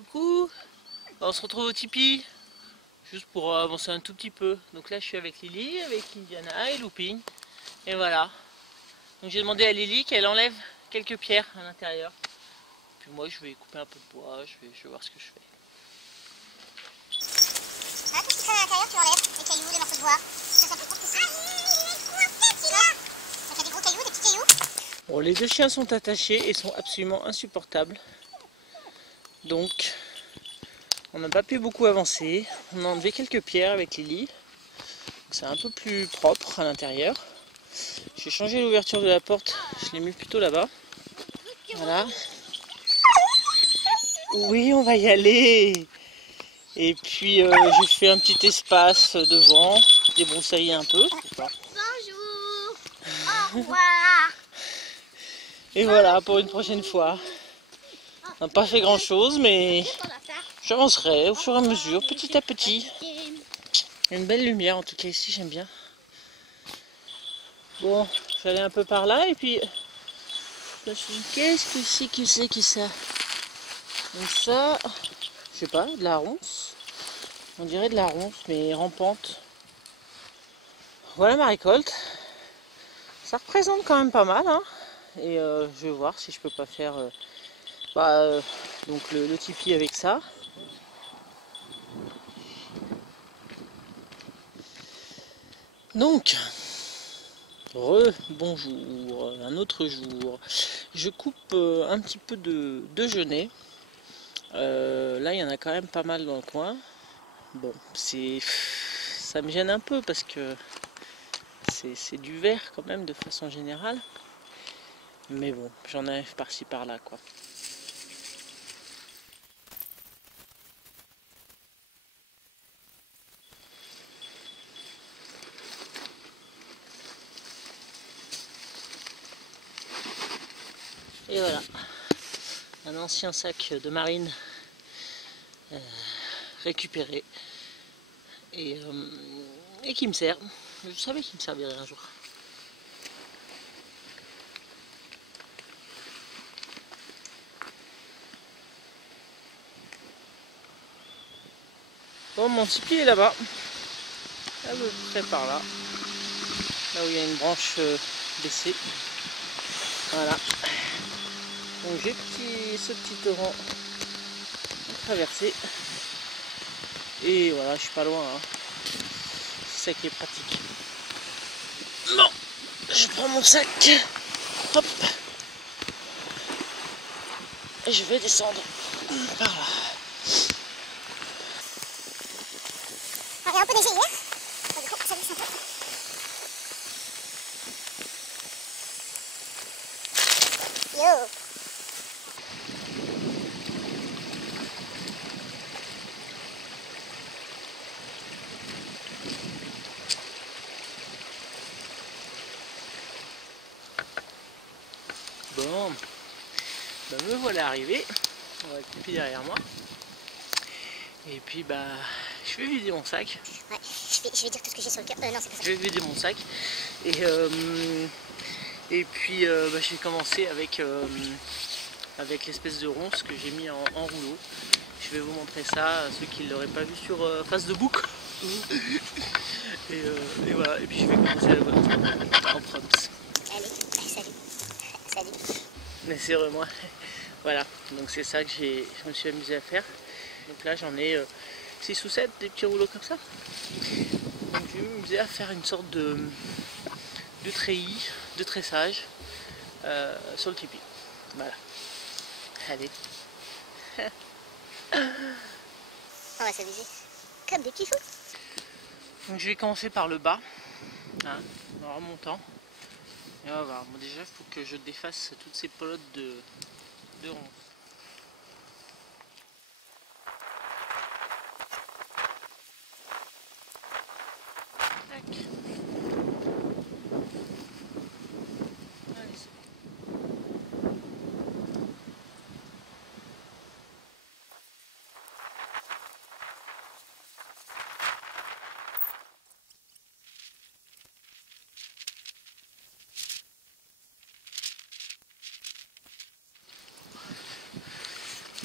Coucou, on se retrouve au tipi, juste pour avancer un tout petit peu. Donc là je suis avec Lily, avec Indiana et Looping. Et voilà. Donc j'ai demandé à Lily qu'elle enlève quelques pierres à l'intérieur. Puis moi je vais couper un peu de bois, je vais voir ce que je fais. Ah, tout ce qui traîne à l'intérieur tu l'enlèves, les cailloux, les morceaux de bois. Ça c'est un peu trop spécial. Donc il y a des gros cailloux, des petits cailloux. Bon, les deux chiens sont attachés et sont absolument insupportables. Donc on n'a pas pu beaucoup avancer. On a enlevé quelques pierres avec Lily. C'est un peu plus propre à l'intérieur. J'ai changé l'ouverture de la porte, je l'ai mis plutôt là-bas. Voilà. Oui, on va y aller. Et puis j'ai fait un petit espace devant, débroussailler un peu. Bonjour. Au revoir. Et voilà, pour une prochaine fois. On n'a pas fait grand chose, mais j'avancerai au fur et à mesure, petit à petit. Une belle lumière en tout cas ici, j'aime bien. Bon, j'allais un peu par là et puis je me suis dit, qu'est-ce que c'est que ça? Donc ça, je sais pas, de la ronce. On dirait de la ronce, mais rampante. Voilà ma récolte. Ça représente quand même pas mal, hein. Et je vais voir si je peux pas faire donc le tipi avec ça. Donc, bonjour, un autre jour. Je coupe un petit peu de genêt. Là, il y en a quand même pas mal dans le coin. Bon, ça me gêne un peu parce que c'est du vert quand même de façon générale. Mais bon, j'en ai par-ci par-là quoi. Et voilà, un ancien sac de marine récupéré et qui me sert. Je savais qu'il me servirait un jour. Bon, mon tipi est là-bas, à peu près par là, là où il y a une branche baissée. Voilà. Donc j'ai ce petit torrent à traverser. Et voilà, je suis pas loin. Hein. C'est ça qui est pratique. Bon, je prends mon sac. Hop. Et je vais descendre par là. Ah, il y a un peu neigé hier. Du coup, ça glisse un peu. Yo. Bon, ben me voilà arrivé. On va le tipi derrière moi. Et puis bah, je vais vider mon sac. Ouais, je vais dire tout ce que j'ai sur le cœur. Non, c'est pas ça. Je vais vider mon sac. Et puis bah, je vais commencer avec l'espèce de ronce que j'ai mis en rouleau. Je vais vous montrer ça à ceux qui ne l'auraient pas vu sur Facebook. Et voilà, et puis je vais commencer la voiture en props. Allez, salut. Salut. Mais c'est vrai, moi. Voilà, donc c'est ça que je me suis amusé à faire. Donc là j'en ai 6 ou 7 des petits rouleaux comme ça. Donc je vais m'amuser à faire une sorte de treillis, de tressage sur le tipi. Voilà. Allez. On va s'amuser. Comme des petits fous. Donc je vais commencer par le bas, hein, en remontant. Et on va voir. Bon, déjà il faut que je défasse toutes ces pelotes de ronces. Tac. Allez, c'est bon.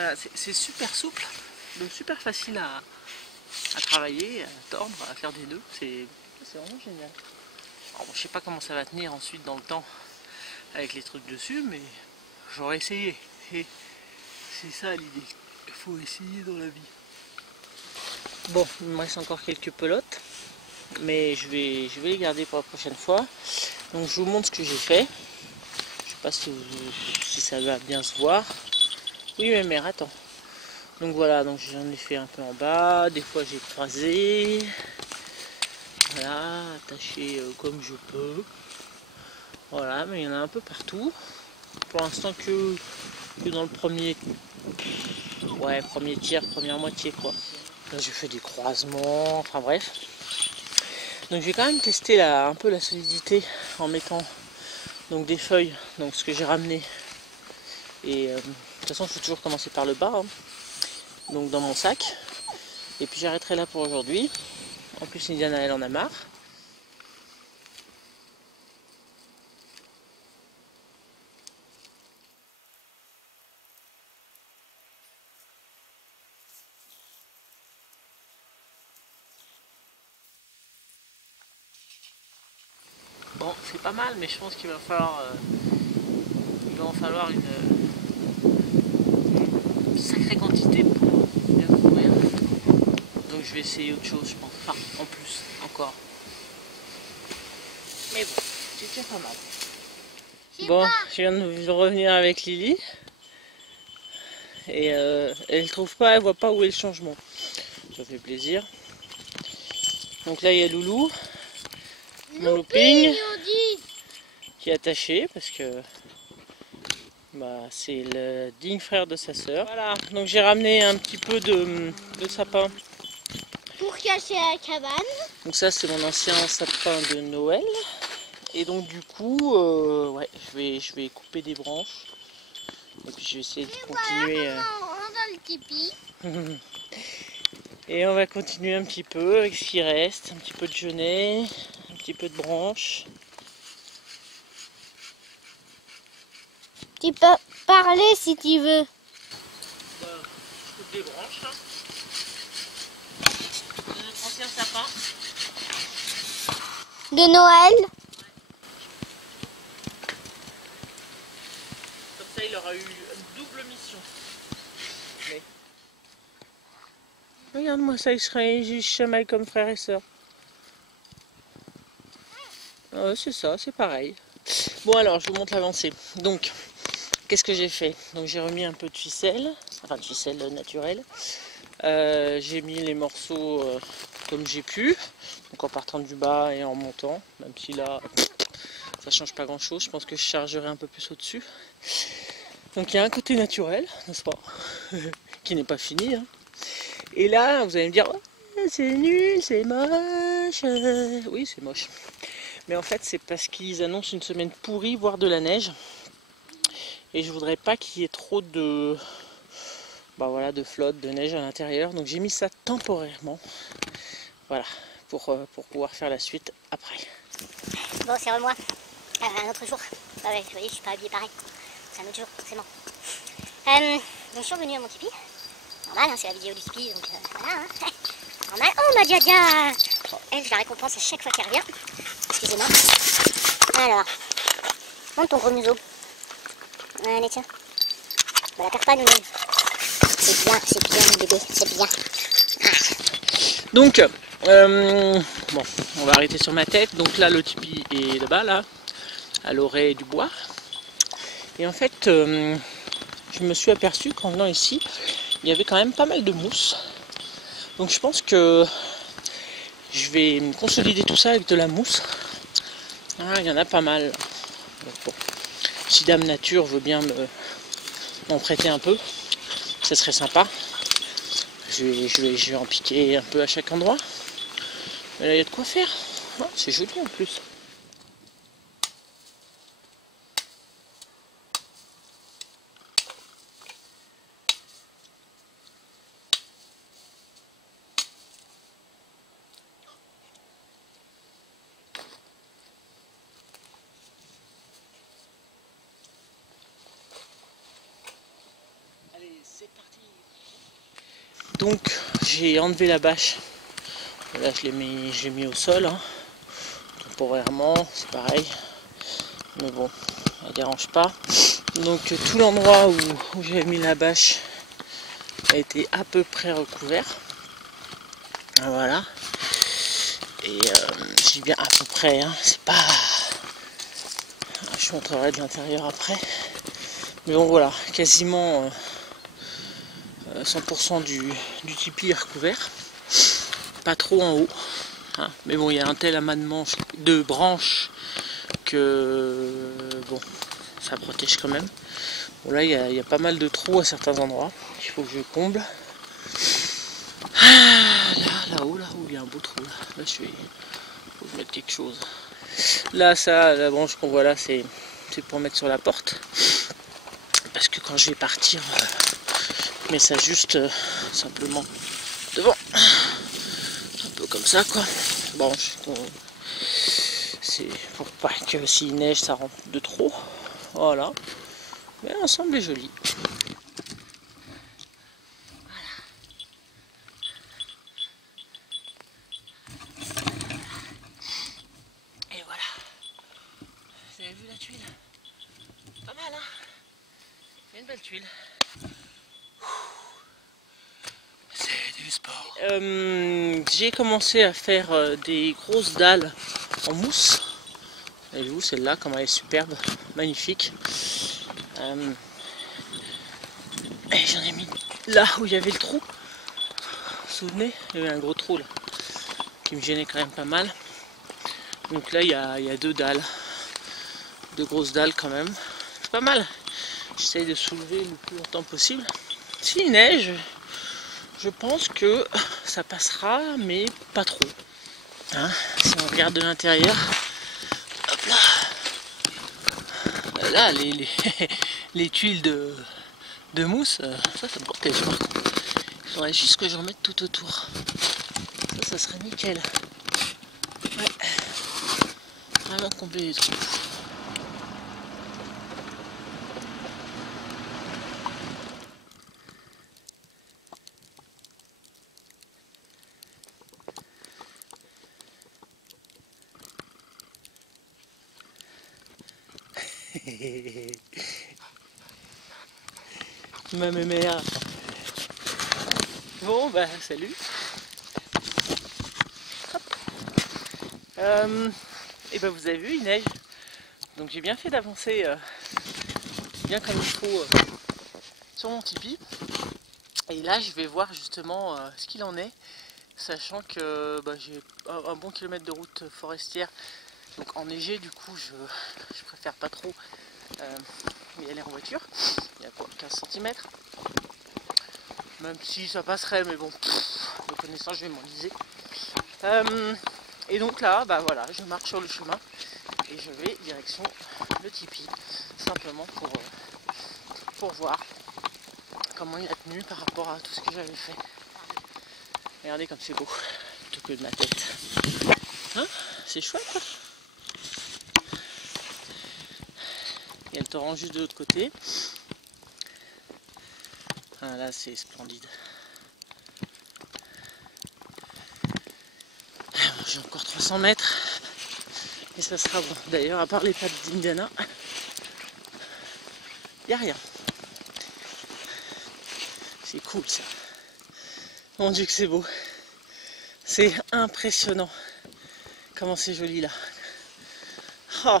Voilà, c'est super souple, donc super facile à travailler, à tordre, à faire des nœuds. C'est vraiment génial. Alors, bon, je sais pas comment ça va tenir ensuite dans le temps avec les trucs dessus, mais j'aurais essayé. Et c'est ça l'idée. Il faut essayer dans la vie. Bon, il me reste encore quelques pelotes, mais je vais les garder pour la prochaine fois. Donc je vous montre ce que j'ai fait. Je sais pas si ça va bien se voir. Oui, mais mère, attends. Donc voilà, donc j'en ai fait un peu en bas. Des fois j'ai croisé. Voilà, attaché comme je peux. Voilà, mais il y en a un peu partout. Pour l'instant que dans le premier tiers, première moitié quoi. Là j'ai fait des croisements, enfin bref. Donc je vais quand même tester un peu la solidité en mettant donc des feuilles, donc ce que j'ai ramené. Et de toute façon il faut toujours commencer par le bas, hein. Donc dans mon sac. Et puis j'arrêterai là pour aujourd'hui. En plus Indiana elle en a marre. Bon, c'est pas mal, mais je pense qu'il va falloir, en falloir une sacrée quantité pour bien couvrir. Donc je vais essayer autre chose, je pense. Enfin, en plus, encore. Mais bon, c'est déjà pas mal. Bon, je viens de revenir avec Lily. Et elle trouve pas, elle voit pas où est le changement. Ça fait plaisir. Donc là, il y a Loulou. Mon looping qui est attaché parce que c'est le digne frère de sa sœur. Voilà, donc j'ai ramené un petit peu de sapin. Pour cacher la cabane. Donc ça c'est mon ancien sapin de Noël. Et donc du coup, ouais, je vais couper des branches. Et puis je vais essayer de continuer. Voilà, on dans le tipi. Et on va continuer un petit peu avec ce qui reste. Un petit peu de genêt, un petit peu de branches. Tu peux parler si tu veux. Je coupe des branches là. De notre ancien sapin. De Noël. Comme ça il aura eu une double mission. Mais... regarde-moi ça, il serait chamaille comme frère et sœur. Ouais, c'est ça, c'est pareil. Bon alors, je vous montre l'avancée. Donc, qu'est-ce que j'ai fait? Donc j'ai remis un peu de ficelle, enfin de ficelle naturelle. J'ai mis les morceaux comme j'ai pu, donc en partant du bas et en montant, même si là, ça change pas grand-chose. Je pense que je chargerai un peu plus au-dessus. Donc il y a un côté naturel, n'est-ce pas? Qui n'est pas fini, hein. Et là, vous allez me dire, oh, c'est nul, c'est moche. Oui, c'est moche. Mais en fait, c'est parce qu'ils annoncent une semaine pourrie, voire de la neige. Et je voudrais pas qu'il y ait trop de, de flotte, de neige à l'intérieur. Donc j'ai mis ça temporairement. Voilà, pour pouvoir faire la suite après. Bon, c'est moi. Un autre jour. Ah ouais, vous voyez, je suis pas habillée pareil. C'est un autre jour, forcément. Donc je suis revenue à mon tipi. Normal, hein, c'est la vidéo du tipi, donc voilà. Hein. Normal. Oh, ma Dia. Bon, elle, je la récompense à chaque fois qu'elle revient. Excusez-moi. Alors, monte ton gros museau. Allez, tiens. Bah, la perds pas, nous. C'est bien, mon bébé, c'est bien. Ah. Donc, bon, on va arrêter sur ma tête. Donc là, le tipi est là-bas, là, à l'orée du bois. Et en fait, je me suis aperçu qu'en venant ici, il y avait quand même pas mal de mousse. Donc je pense que je vais consolider tout ça avec de la mousse. Ah, il y en a pas mal. Donc, bon, si Dame Nature veut bien m'en prêter un peu, ça serait sympa. Je vais en piquer un peu à chaque endroit. Mais là, il y a de quoi faire. Oh, c'est joli en plus. Allez, c'est Donc j'ai enlevé la bâche. Là je l'ai mis au sol, hein. Temporairement, c'est pareil. Mais bon, ça dérange pas. Donc tout l'endroit où j'avais mis la bâche a été à peu près recouvert. Voilà. Et je dis bien à peu près, hein. C'est pas... Je montrerai de l'intérieur après. Mais bon voilà, quasiment 100% du tipi est recouvert. Pas trop en haut. Hein. Mais bon, il y a un tel amas de branches que bon, ça protège quand même. Bon là, il y a pas mal de trous à certains endroits. Il faut que je comble. Là-haut, il y a un beau trou. Là, faut que je mette quelque chose. Là, la branche qu'on voit là, c'est pour mettre sur la porte. Parce que quand je vais partir, je mets ça juste simplement devant. Un peu comme ça, quoi. Bon, c'est pour pas que s'il neige, ça rentre de trop. Voilà. Mais l'ensemble est joli. Et voilà. Vous avez vu la tuile? Pas mal, hein? C'est une belle tuile. C'est du sport. J'ai commencé à faire des grosses dalles en mousse. Et vous, celle-là, comme elle est superbe, magnifique. Et j'en ai mis là où il y avait le trou. Vous vous souvenez? Il y avait un gros trou là, qui me gênait quand même pas mal. Donc là, il y a deux dalles. Deux grosses dalles quand même. C'est pas mal. J'essaye de soulever le plus longtemps possible. S'il neige, je pense que ça passera, mais pas trop. Hein, si on regarde de l'intérieur, hop là, là les tuiles de mousse, ça me protège par contre. Il faudrait juste que j'en mette tout autour. Ça serait nickel. Ouais. Vraiment combler les trous. Ma mère. Bon bah salut. Et bah vous avez vu, il neige. Donc j'ai bien fait d'avancer bien comme il faut sur mon tipi. Et là je vais voir justement ce qu'il en est. Sachant que j'ai un bon kilomètre de route forestière. Donc enneigé, du coup je préfère pas trop y aller en voiture. Il y a quoi, 15 cm. Même si ça passerait, mais bon, de connaissance je vais m'enliser. Et donc là, bah voilà, je marche sur le chemin et je vais direction le tipi, simplement pour voir comment il a tenu par rapport à tout ce que j'avais fait. Regardez comme c'est beau, plutôt que de ma tête. Hein, c'est chouette, quoi. Il y a le torrent juste de l'autre côté. Ah, là c'est splendide. J'ai encore 300 mètres et ça sera bon. D'ailleurs, à part les pattes d'Indiana, il n'y a rien. C'est cool ça. Mon Dieu que c'est beau. C'est impressionnant comment c'est joli là. Oh.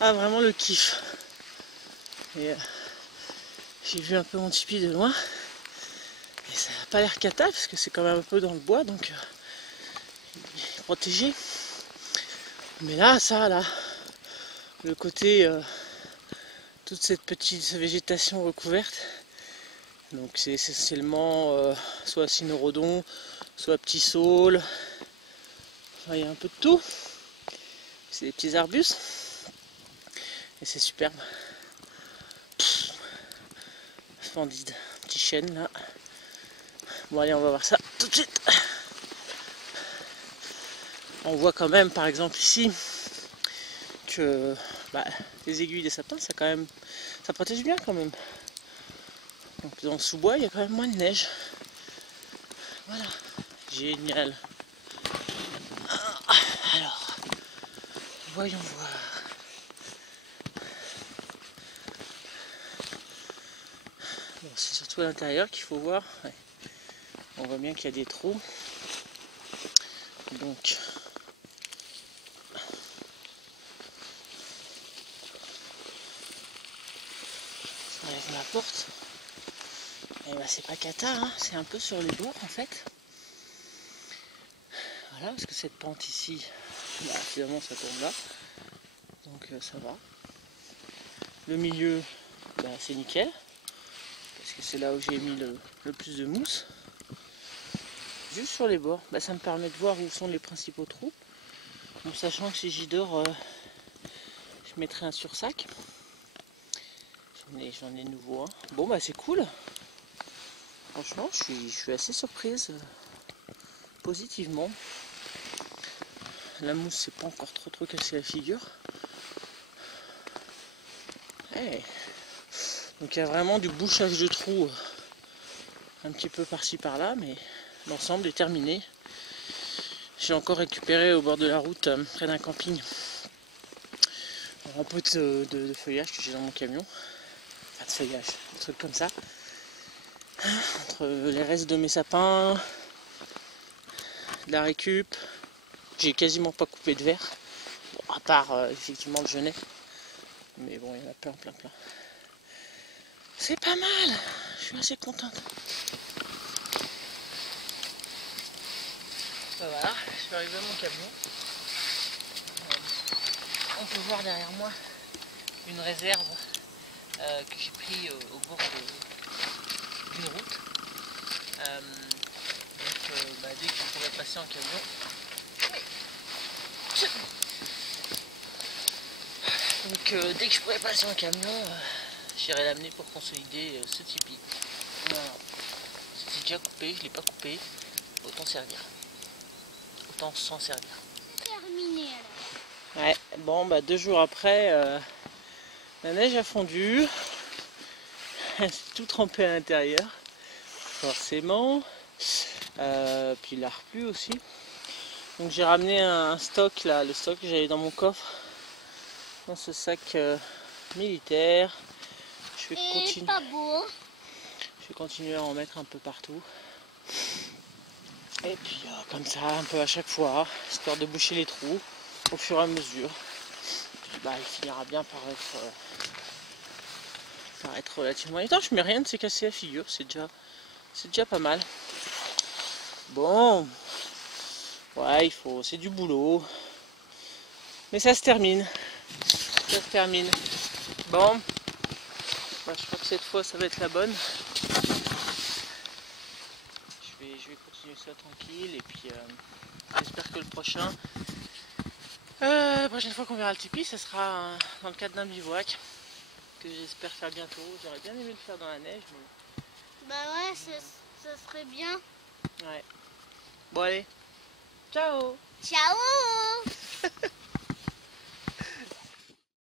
Ah, vraiment le kiff. Et j'ai vu un peu mon tipi de loin. Et ça n'a pas l'air cata parce que c'est quand même un peu dans le bois, donc il est protégé. Mais là, le côté, toute cette petite végétation recouverte, donc c'est essentiellement soit cynorhodon, soit petit saule. Enfin, il y a un peu de tout. C'est des petits arbustes et c'est superbe. Splendide. Petit chêne là. Bon allez, on va voir ça tout de suite. On voit quand même par exemple ici donc les aiguilles des sapins, ça protège bien quand même. Donc dans le sous-bois, il y a quand même moins de neige. Voilà, génial. Alors, voyons voir. Bon, c'est surtout à l'intérieur qu'il faut voir. Ouais. On voit bien qu'il y a des trous. Donc, ça enlève ma porte. Et bah c'est pas cata, hein. C'est un peu sur les bords en fait. Voilà, parce que cette pente ici, finalement ça tombe là. Donc ça va. Le milieu, c'est nickel. Parce que c'est là où j'ai mis le plus de mousse. Juste sur les bords, ça me permet de voir où sont les principaux trous. En sachant que si j'y dors, je mettrai un sursac. J'en ai nouveau un. Bon c'est cool. Franchement je suis assez surprise positivement. La mousse c'est pas encore trop cassé la figure. Hey. Donc il y a vraiment du bouchage de trous un petit peu par-ci par-là, mais l'ensemble est terminé. J'ai encore récupéré au bord de la route, près d'un camping, un peu de feuillage que j'ai dans mon camion. Enfin de feuillage, des trucs comme ça. Entre les restes de mes sapins, de la récup, j'ai quasiment pas coupé de verre. Bon, à part effectivement le genêt. Mais bon, il y en a plein. C'est pas mal, je suis assez contente. Voilà, je suis arrivé à mon camion. On peut voir derrière moi une réserve que j'ai pris au bord d'une route. Donc dès que je pourrais passer en camion, dès que je pourrais passer en camion, j'irai l'amener pour consolider ce tipi. Voilà. C'est déjà coupé, je ne l'ai pas coupé, autant servir. Autant s'en servir. Terminé alors. Ouais, bon 2 jours après, la neige a fondu. C'est tout trempé à l'intérieur, forcément. Puis il a replu aussi. Donc j'ai ramené un stock là, le stock que j'avais dans mon coffre, dans ce sac militaire. Je vais continuer à en mettre un peu partout. Et puis comme ça, un peu à chaque fois, histoire de boucher les trous au fur et à mesure. Puis, il finira bien par être relativement étanche, mais rien ne s'est cassé la figure, c'est déjà pas mal. Bon, ouais, c'est du boulot, mais ça se termine. Bon, je crois que cette fois ça va être la bonne. Je vais continuer ça tranquille et puis j'espère que la prochaine fois qu'on verra le tipi, ça sera dans le cadre d'un bivouac que j'espère faire bientôt. J'aurais bien aimé le faire dans la neige, mais... ouais, ça serait bien. Ouais. Bon allez, ciao. Ciao.